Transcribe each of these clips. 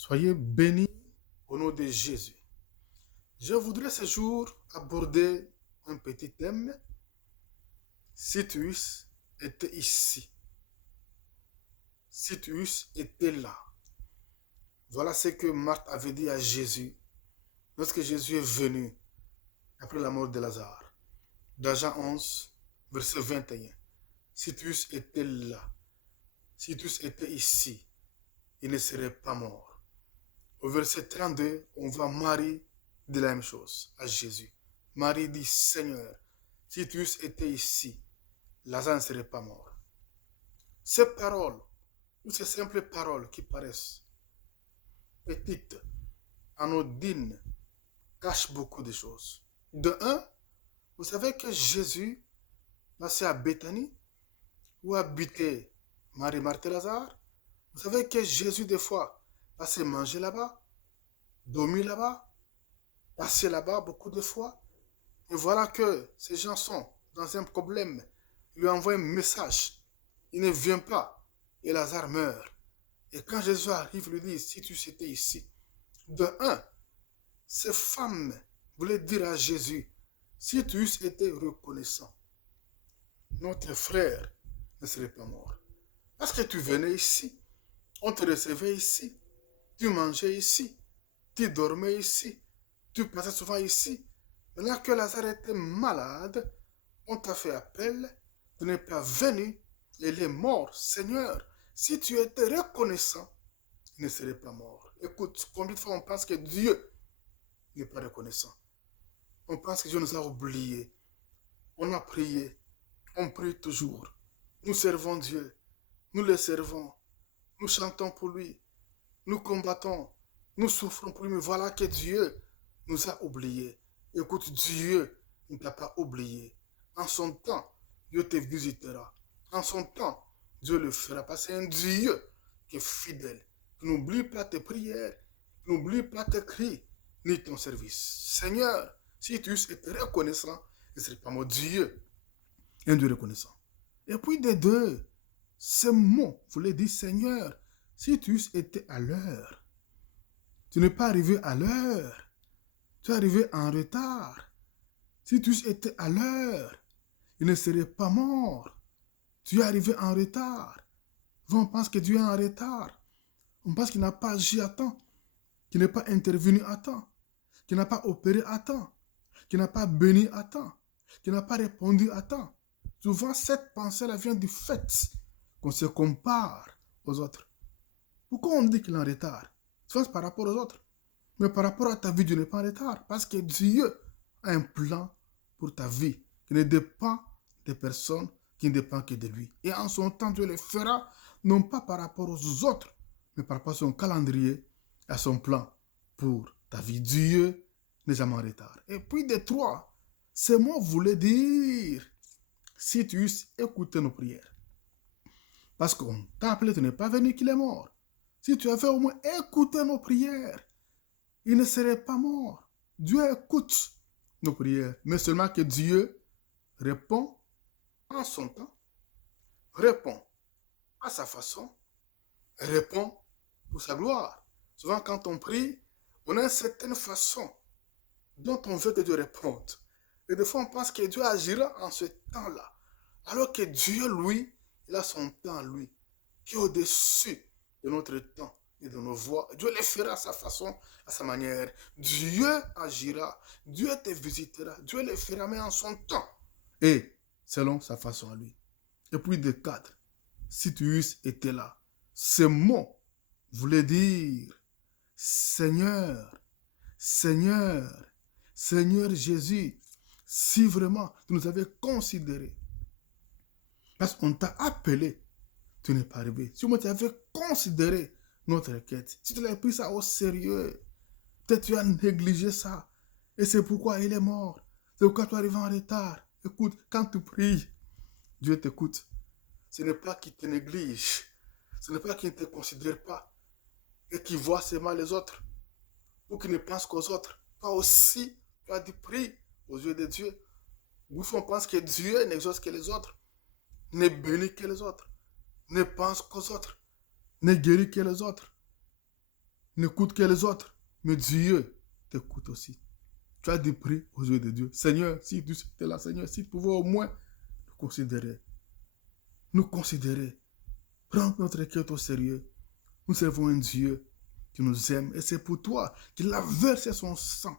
Soyez bénis au nom de Jésus. Je voudrais ce jour aborder un petit thème. Si tu étais ici, si tu étais là. Voilà ce que Marthe avait dit à Jésus lorsque Jésus est venu après la mort de Lazare. Dans Jean 11, verset 21. Si tu étais là, si tu étais ici, il ne serait pas mort. Au verset 32, on voit Marie dire la même chose à Jésus. Marie dit, Seigneur, si tu étais ici, Lazare ne serait pas mort. Ces paroles, ou ces simples paroles qui paraissent petites, anodines, cachent beaucoup de choses. De un, vous savez que Jésus passait à Béthanie, où habitait Marie, Marthe et Lazare. Vous savez que Jésus, des fois, passait manger là-bas, dormir là-bas, passer là-bas beaucoup de fois. Et voilà que ces gens sont dans un problème. Il lui envoie un message. Il ne vient pas. Et Lazare meurt. Et quand Jésus arrive, il lui dit, si tu étais ici. De un, ces femmes voulaient dire à Jésus, si tu étais reconnaissant, notre frère ne serait pas mort. Parce que tu venais ici, on te recevait ici, tu mangeais ici, tu dormais ici, tu passais souvent ici. Maintenant que Lazare était malade, on t'a fait appel, tu n'es pas venu, il est mort. Seigneur, si tu étais reconnaissant, il ne serait pas mort. Écoute, combien de fois on pense que Dieu n'est pas reconnaissant? On pense que Dieu nous a oubliés. On a prié, on prie toujours. Nous servons Dieu, nous le servons, nous chantons pour lui, nous combattons, nous souffrons pour lui. Mais voilà que Dieu nous a oubliés. Écoute, Dieu ne t'a pas oublié. En son temps, Dieu te visitera. En son temps, Dieu le fera. Parce que c'est un Dieu qui est fidèle, qui n'oublie pas tes prières, qui n'oublie pas tes cris, ni ton service. Seigneur, si tu étais reconnaissant, ce ne serait pas mon Dieu, un Dieu reconnaissant. Et puis des deux, ce mot voulait dire, Seigneur, si tu étais à l'heure, tu n'es pas arrivé à l'heure, tu es arrivé en retard. Si tu étais à l'heure, il ne serait pas mort. Tu es arrivé en retard. On pense que Dieu est en retard. On pense qu'il n'a pas agi à temps, qu'il n'est pas intervenu à temps, qu'il n'a pas opéré à temps, qu'il n'a pas béni à temps, qu'il n'a pas répondu à temps. Souvent, cette pensée-là vient du fait qu'on se compare aux autres. Pourquoi on dit qu'il est en retard? Souvent, c'est par rapport aux autres. Mais par rapport à ta vie, Dieu n'est pas en retard. Parce que Dieu a un plan pour ta vie qui ne dépend des personnes, qui ne dépend que de lui. Et en son temps, Dieu le fera, non pas par rapport aux autres, mais par rapport à son calendrier, à son plan pour ta vie. Dieu n'est jamais en retard. Et puis de trois, ces mots voulaient dire, si tu écoutais nos prières. Parce qu'on t'a appelé, tu n'es pas venu qu'il est mort. Si tu avais au moins écouté nos prières, il ne serait pas mort. Dieu écoute nos prières, mais seulement que Dieu répond en son temps, répond à sa façon, répond pour sa gloire. Souvent, quand on prie, on a une certaine façon dont on veut que Dieu réponde. Et des fois, on pense que Dieu agira en ce temps-là. Alors que Dieu, lui, il a son temps, lui, qui est au-dessus de notre temps et de nos voix. Dieu le fera à sa façon, à sa manière. Dieu agira, Dieu te visitera, Dieu le fera, mais en son temps et selon sa façon à lui. Et puis de quatre, si tu eusses été là, ce mot voulait dire Seigneur, Seigneur, Seigneur Jésus, si vraiment tu nous avais considéré, parce qu'on t'a appelé, tu n'es pas arrivé. Si moi tu avais considéré notre requête, si tu l'avais pris ça au sérieux, peut-être tu as négligé ça. Et c'est pourquoi il est mort. C'est pourquoi tu arrives en retard. Écoute, quand tu pries, Dieu t'écoute. Ce n'est pas qu'il te néglige. Ce n'est pas qu'il ne te considère pas. Et qu'il voit seulement les autres. Ou qu'il ne pense qu'aux autres. Toi aussi, tu as dit prie aux yeux de Dieu. Nous on pense que Dieu n'exauce que les autres. Ne bénit que les autres. Ne pense qu'aux autres. Ne guérit que les autres. n'écoute que les autres, mais Dieu t'écoute aussi. Tu as des prix aux yeux de Dieu. Seigneur, si tu étais là, Seigneur, si tu pouvais au moins nous considérer, prendre notre quête au sérieux. Nous servons un Dieu qui nous aime et c'est pour toi qu'il a versé son sang,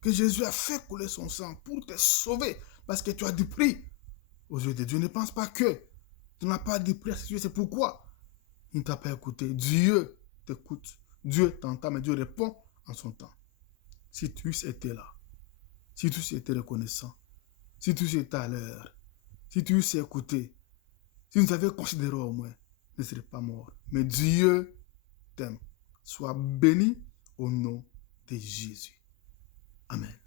que Jésus a fait couler son sang pour te sauver parce que tu as du prix aux yeux de Dieu. Ne pense pas que tu n'as pas de prix à ses yeux, c'est pourquoi il ne t'a pas écouté. Dieu t'écoute, Dieu t'entend, mais Dieu répond en son temps. Si tu étais là, si tu étais reconnaissant, si tu étais à l'heure, si tu étais écouté, si nous avions considéré au moins, ne serais pas mort. Mais Dieu t'aime. Sois béni au nom de Jésus. Amen.